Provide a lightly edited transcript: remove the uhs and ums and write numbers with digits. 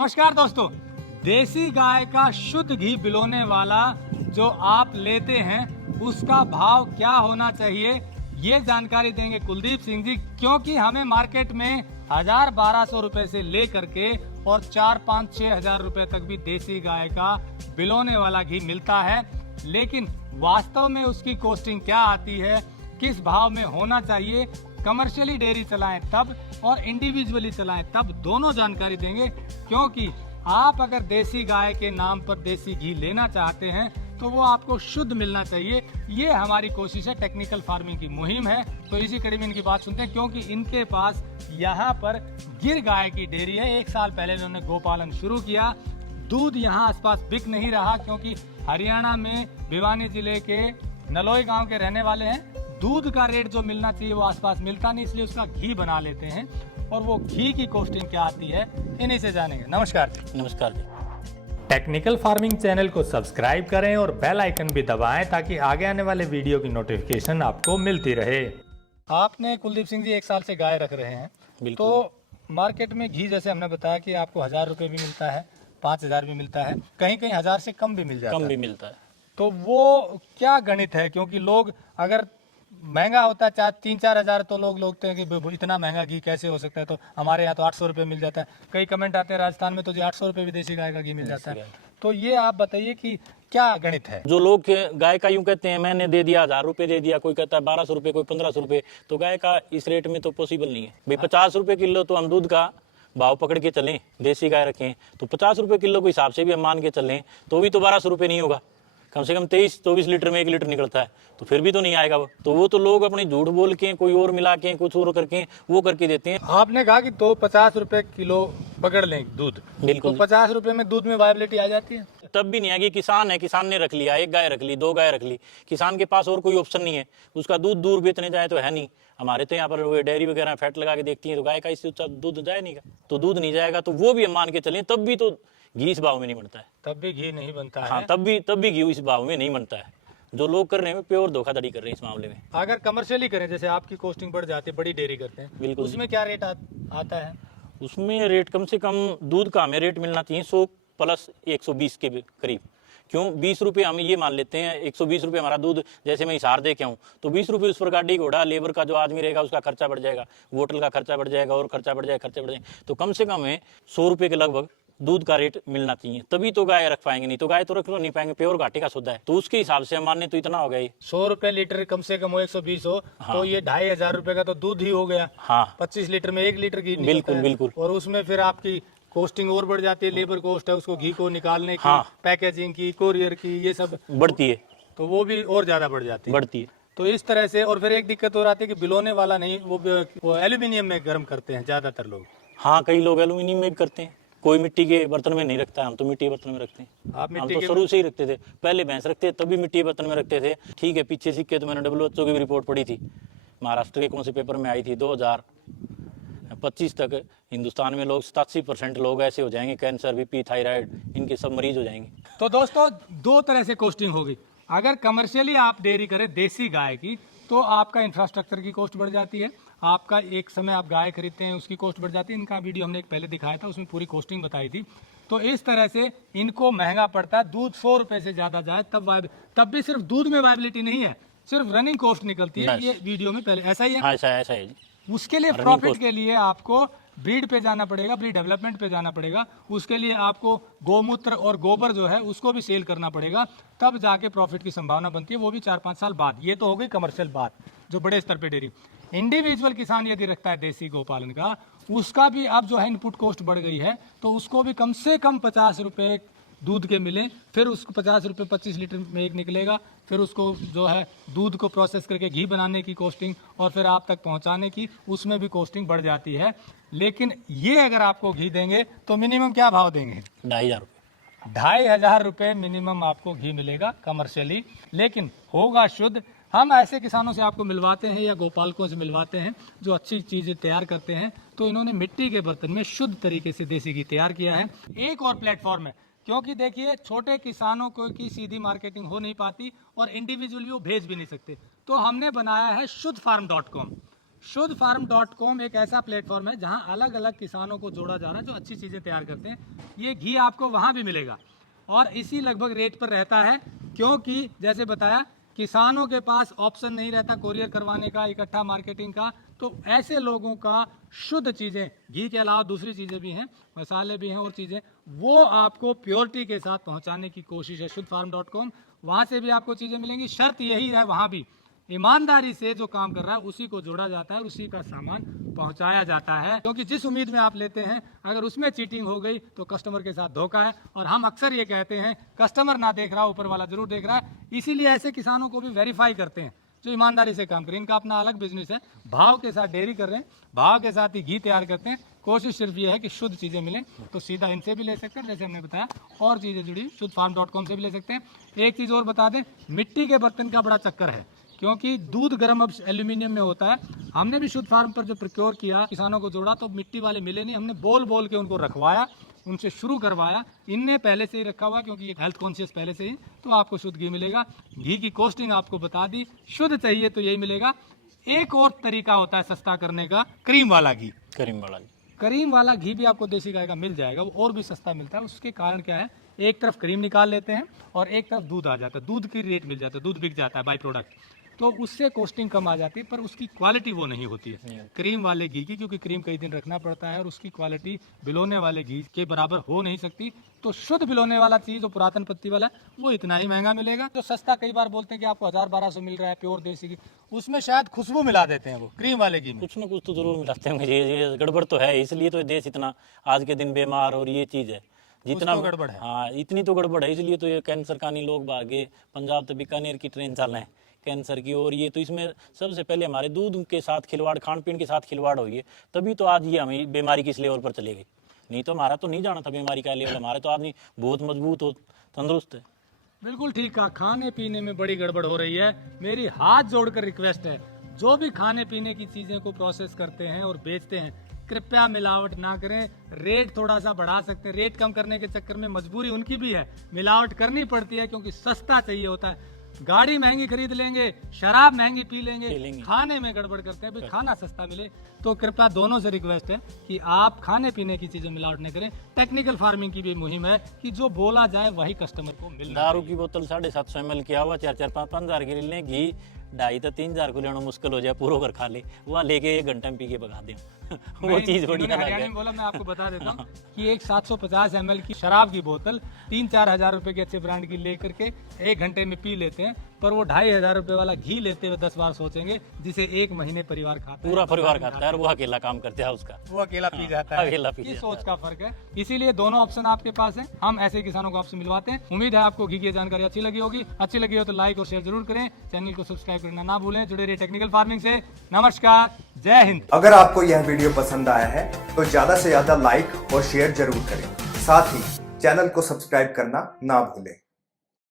नमस्कार दोस्तों, देसी गाय का शुद्ध घी बिलोने वाला जो आप लेते हैं उसका भाव क्या होना चाहिए, ये जानकारी देंगे कुलदीप सिंह जी। क्योंकि हमें मार्केट में 1000-1200 रुपए से ले करके और 4-5-6 हजार रुपए तक भी देसी गाय का बिलोने वाला घी मिलता है, लेकिन वास्तव में उसकी कॉस्टिंग क्या आती है, किस भाव में होना चाहिए, कमर्शियली डेयरी चलाएं तब और इंडिविजुअली चलाएं तब, दोनों जानकारी देंगे। क्योंकि आप अगर देसी गाय के नाम पर देसी घी लेना चाहते हैं तो वो आपको शुद्ध मिलना चाहिए। ये हमारी कोशिश है, टेक्निकल फार्मिंग की मुहिम है। तो इसी कड़ी में इनकी बात सुनते हैं, क्योंकि इनके पास यहाँ पर गिर गाय की डेयरी है। 1 साल पहले इन्होंने गोपालन शुरू किया। दूध यहाँ आसपास बिक नहीं रहा क्योंकि हरियाणा में भिवानी जिले के नलोई गांव के रहने वाले हैं। दूध का रेट जो मिलना चाहिए वो आसपास मिलता नहीं, इसलिए उसका घी बना लेते हैं। और वो घी की कॉस्टिंग क्या आती है, इन्हीं से जानेंगे। नमस्कार जी। नमस्कार जी। टेक्निकल फार्मिंग चैनल को सब्सक्राइब करें और बेल आइकन भी दबाएं ताकि आगे आने वाले वीडियो की नोटिफिकेशन आपको मिलती रहे। आपने कुलदीप सिंह जी 1 साल से गाय रख रहे हैं, तो मार्केट में घी जैसे हमने बताया कि आपको 1000 रुपये भी मिलता है, 5000 भी मिलता है, कहीं कहीं 1000 से कम भी मिल जाता है। कम भी मिलता है। तो वो क्या गणित है? क्योंकि लोग अगर महंगा होता है 3-4 हजार तो लोग लोगते हैं कि इतना महंगा घी कैसे हो सकता है, तो हमारे यहाँ तो 800 रुपये मिल जाता है। कई कमेंट आते हैं राजस्थान में तो जी 800 रुपये भी देसी गाय का घी मिल जाता है। तो ये आप बताइए कि क्या गणित है? जो लोग गाय का यूं कहते हैं मैंने दे दिया 1000 रुपये दे दिया, कोई कहता है 1200 रुपये, कोई 1500 रुपये, तो गाय का इस रेट में तो पॉसिबल नहीं है भाई। 50 रुपये किलो तो हम दूध का भाव पकड़ के चलें, देसी गाय रखें तो 50 रुपये किलो के हिसाब से भी हम मान के चलें तो भी तो 1200 रुपये नहीं होगा। कम से कम 23-24 लीटर में 1 लीटर निकलता है, तो फिर भी तो नहीं आएगा वो तो लोग अपनी झूठ बोल के कोई और मिला के कुछ और करके वो करके देते हैं। आपने कहा कि तो 50 रुपए किलो पकड़ लें दूध, बिल्कुल। तो 50 रुपए में दूध में वायबिलिटी आ जाती है? तब भी नहीं आएगी। किसान है, किसान ने रख लिया, 1 गाय रख ली, 2 गाय रख ली, किसान के पास और कोई ऑप्शन नहीं है। उसका दूध दूर बेचने जाए तो है नहीं। हमारे तो यहाँ पर डेयरी वगैरह फैट लगा के देखती है तो गाय का इससे दूध जाए नहीं, तो दूध नहीं जाएगा, तो वो भी हम मान के चलें तब भी तो घी इस भाव में नहीं बनता है। तब भी घी नहीं बनता है। हाँ, तब भी घी इस भाव में नहीं बनता है। जो लोग कर रहे हैं प्योर धोखाधड़ी कर रहे हैं इस मामले में। अगर कमर्शियली करें, जैसे आपकी कॉस्टिंग बढ़ जाती है, बड़ी डेयरी करते हैं, बिल्कुल, उसमें क्या रेट आता है? उसमें रेट कम से कम दूध का हमें रेट मिलना चाहिए 100 प्लस 120 के करीब। क्यों 20 रुपये हम ये मान लेते हैं, 120 रुपये हमारा दूध, जैसे मैं हिसार दे के आऊँ तो 20 रुपये उस पर गाड़ी घोड़ा लेबर का जो आदमी रहेगा उसका खर्चा बढ़ जाएगा, होटल का खर्चा बढ़ जाएगा और खर्चा बढ़ जाएगा, तो कम से कम हमें 100 रुपये के लगभग दूध का रेट मिलना चाहिए, तभी तो गाय रख पाएंगे, नहीं तो गाय तो रख नहीं पाएंगे। प्योर घाटे का सौदा है, तो उसके हिसाब से हम माने तो इतना हो गया। 100 रुपए लीटर कम से कम हो, 120 हो। हाँ। तो ये 2500 रुपए का तो दूध ही हो गया। हाँ, 25 लीटर में 1 लीटर घी। बिल्कुल बिल्कुल। और उसमें फिर आपकी कॉस्टिंग और बढ़ जाती है, लेबर कॉस्ट है, उसको घी को निकालने की, हाँ, पैकेजिंग की, कोरियर की, ये सब बढ़ती है, तो वो भी और ज्यादा बढ़ जाती है। तो इस तरह से। और फिर एक दिक्कत और आती है कि बिलोने वाला नहीं, वो एल्यूमिनियम में गर्म करते हैं ज्यादातर लोग। हाँ, कई लोग एल्यूमिनियम में भी करते हैं, कोई मिट्टी के बर्तन में नहीं रखता है। हम तो मिट्टी के बर्तन में रखते हैं। आप हम तो शुरू से ही रखते थे, पहले भैंस रखते तभी मिट्टी के बर्तन में रखते थे। ठीक है, पीछे सिक्के तो मैंने WHO की भी रिपोर्ट पढ़ी थी, महाराष्ट्र के कौन से पेपर में आई थी, 2025 तक हिंदुस्तान में लोग 87% लोग ऐसे हो जाएंगे, कैंसर, BP, थायराइड, इनके सब मरीज हो जाएंगे। तो दोस्तों 2 तरह से कॉस्टिंग होगी। अगर कमर्शियली आप डेयरी करें देसी गाय की तो आपका इंफ्रास्ट्रक्चर की कॉस्ट बढ़ जाती है, आपका एक समय आप गाय खरीदते हैं उसकी कॉस्ट बढ़ जाती है। इनका वीडियो हमने एक पहले दिखाया था, उसमें पूरी कॉस्टिंग बताई थी। तो इस तरह से इनको महंगा पड़ता है। दूध 100 रुपए से ज्यादा जाए तब भी सिर्फ दूध में वायबिलिटी नहीं है, सिर्फ रनिंग कॉस्ट निकलती है। ये वीडियो में पहले ऐसा ही है। हाँ, ऐसा है। उसके लिए प्रॉफिट के लिए आपको ब्रीड पे जाना पड़ेगा, ब्रीड डेवलपमेंट पे जाना पड़ेगा। उसके लिए आपको गोमूत्र और गोबर जो है उसको भी सेल करना पड़ेगा, तब जाके प्रॉफिट की संभावना बनती है, वो भी 4-5 साल बाद। ये तो हो गई कमर्शियल बात, जो बड़े स्तर पे डेयरी। इंडिविजुअल किसान यदि रखता है देसी गोपालन का, उसका भी अब जो है इनपुट कॉस्ट बढ़ गई है, तो उसको भी कम से कम 50 रुपये दूध के मिले। फिर उसको 50 रुपये 25 लीटर में एक निकलेगा। फिर उसको जो है दूध को प्रोसेस करके घी बनाने की कॉस्टिंग और फिर आप तक पहुंचाने की, उसमें भी कॉस्टिंग बढ़ जाती है। लेकिन ये अगर आपको घी देंगे तो मिनिमम क्या भाव देंगे? 2500 रुपये। 2500 रुपये मिनिमम आपको घी मिलेगा कमर्शियली, लेकिन होगा शुद्ध। हम ऐसे किसानों से आपको मिलवाते हैं या गोपालकों से मिलवाते हैं जो अच्छी चीज़ें तैयार करते हैं। तो इन्होंने मिट्टी के बर्तन में शुद्ध तरीके से देसी घी तैयार किया है। एक और प्लेटफॉर्म है, क्योंकि देखिए छोटे किसानों को की सीधी मार्केटिंग हो नहीं पाती और इंडिविजुअली वो भेज भी नहीं सकते, तो हमने बनाया है शुद्धफार्म.com। शुद्धफार्म.com एक ऐसा प्लेटफॉर्म है जहां अलग अलग किसानों को जोड़ा जा रहा है जो अच्छी चीज़ें तैयार करते हैं। ये घी आपको वहां भी मिलेगा और इसी लगभग रेट पर रहता है, क्योंकि जैसे बताया किसानों के पास ऑप्शन नहीं रहता कोरियर करवाने का, इकट्ठा मार्केटिंग का। तो ऐसे लोगों का शुद्ध चीज़ें, घी के अलावा दूसरी चीज़ें भी हैं, मसाले भी हैं और चीज़ें, वो आपको प्योरिटी के साथ पहुंचाने की कोशिश है शुद्धफार्म.com। वहाँ से भी आपको चीज़ें मिलेंगी। शर्त यही है, वहाँ भी ईमानदारी से जो काम कर रहा है उसी को जोड़ा जाता है, उसी का सामान पहुंचाया जाता है। क्योंकि जिस उम्मीद में आप लेते हैं अगर उसमें चीटिंग हो गई तो कस्टमर के साथ धोखा है। और हम अक्सर ये कहते हैं कस्टमर ना देख रहा, ऊपर वाला जरूर देख रहा है। इसीलिए ऐसे किसानों को भी वेरीफाई करते हैं जो ईमानदारी से काम करें। इनका अपना अलग बिजनेस है, भाव के साथ डेयरी कर रहे हैं, भाव के साथ ही घी तैयार करते हैं। कोशिश सिर्फ ये है कि शुद्ध चीज़ें मिलें, तो सीधा इनसे भी ले सकते हैं, जैसे हमने बताया, और चीज़ें जुड़ी शुद्धफार्म.com से भी ले सकते हैं। एक चीज़ और बता दें, मिट्टी के बर्तन का बड़ा चक्कर है, क्योंकि दूध गर्म अब एल्यूमिनियम में होता है। हमने भी शुद्ध फार्म पर जो प्रोक्योर किया, किसानों को जोड़ा, तो मिट्टी वाले मिले नहीं। हमने बोल बोल के उनको रखवाया, उनसे शुरू करवाया। इनने पहले से ही रखा हुआ, क्योंकि ये हेल्थ कॉन्शियस पहले से ही, तो आपको शुद्ध घी मिलेगा। घी की कॉस्टिंग आपको बता दी, शुद्ध चाहिए तो यही मिलेगा। एक और तरीका होता है सस्ता करने का, क्रीम वाला घी। क्रीम वाला घी भी आपको देसी गाय का मिल जाएगा, वो और भी सस्ता मिलता है। उसके कारण क्या है, एक तरफ क्रीम निकाल लेते हैं और एक तरफ दूध आ जाता है, दूध की रेट मिल जाता है, दूध बिक जाता है बाई प्रोडक्ट, तो उससे कॉस्टिंग कम आ जाती है, पर उसकी क्वालिटी वो नहीं होती है क्रीम वाले घी की, क्योंकि क्रीम कई दिन रखना पड़ता है और उसकी क्वालिटी बिलोने वाले घी के बराबर हो नहीं सकती। तो शुद्ध बिलोने वाला चीज़ जो पुरातन पत्ती वाला है वो इतना ही महंगा मिलेगा। जो सस्ता कई बार बोलते हैं कि आपको 1000-1200 मिल रहा है प्योर देसी घी, उसमें शायद खुशबू मिला देते हैं वो क्रीम वाले घी में। कुछ ना कुछ तो जरूर मिलाते होंगे, ये गड़बड़ तो है, इसलिए तो देश इतना आज के दिन बीमार और ये चीज़ है जितना तो गड़बड़ है। हाँ, इतनी तो गड़बड़ है, इसलिए तो ये कैंसर का नहीं लोग भागे, पंजाब तो बीकानेर की ट्रेन चल रहे हैं कैंसर की। और ये तो इसमें सबसे पहले हमारे दूध के साथ खिलवाड़, खान पीन के साथ खिलवाड़ हुई है, तभी तो आज ये हमें बीमारी किस लेवल पर चले गई। नहीं तो हमारा तो नहीं जाना था बीमारी का लेवल, हमारे तो आदमी बहुत मजबूत हो, तंदुरुस्त है। बिल्कुल ठीक कहा, खाने पीने में बड़ी गड़बड़ हो रही है। मेरी हाथ जोड़कर रिक्वेस्ट है, जो भी खाने पीने की चीज़ें को प्रोसेस करते हैं और बेचते हैं, कृपया मिलावट ना करें। रेट थोड़ा सा बढ़ा सकते हैं, रेट कम करने के चक्कर में मजबूरी उनकी भी है, मिलावट करनी पड़ती है, क्योंकि सस्ता चाहिए होता है। गाड़ी महंगी खरीद लेंगे, शराब महंगी पी लेंगे, खाने में गड़बड़ करते हैं, भाई खाना सस्ता मिले। तो कृपया दोनों से रिक्वेस्ट है कि आप खाने पीने की चीजें मिलावट नहीं करें। टेक्निकल फार्मिंग की भी मुहिम है कि जो बोला जाए वही कस्टमर को मिले। दारू की बोतल 750 ml किया हुआ 4-5 हज़ार की ले, घी 2.5 से 3 हज़ार को लेना मुश्किल हो जाए, पूरा घर खा ले, वह लेके 1 घंटे में पी के भगा दे। वो चीज बड़ी अलग है। बोला, मैं आपको बता देता हूँ कि एक 750 ml की शराब की बोतल 3-4 हज़ार रुपए के अच्छे ब्रांड की लेकर के 1 घंटे में पी लेते हैं, पर वो 2,500 रुपए वाला घी लेते हुए 10 बार सोचेंगे, जिसे 1 महीने परिवार खाता है, पूरा परिवार खाता है, और वो अकेला काम करते हैं, उसका वो अकेला पी जाता है। अकेला पी ये जाता सोच का फर्क है, इसीलिए दोनों ऑप्शन आपके पास है। हम ऐसे किसानों को आपसे मिलवाते हैं। उम्मीद है आपको घी की जानकारी अच्छी लगी होगी। अच्छी लगी हो तो लाइक और शेयर जरूर करें, चैनल को सब्सक्राइब करना ना भूलें। जुड़े रहिए टेक्निकल फार्मिंग से। नमस्कार, जय हिंद। अगर आपको यह वीडियो पसंद आया है तो ज्यादा से ज्यादा लाइक और शेयर जरूर करें, साथ ही चैनल को सब्सक्राइब करना ना भूलें।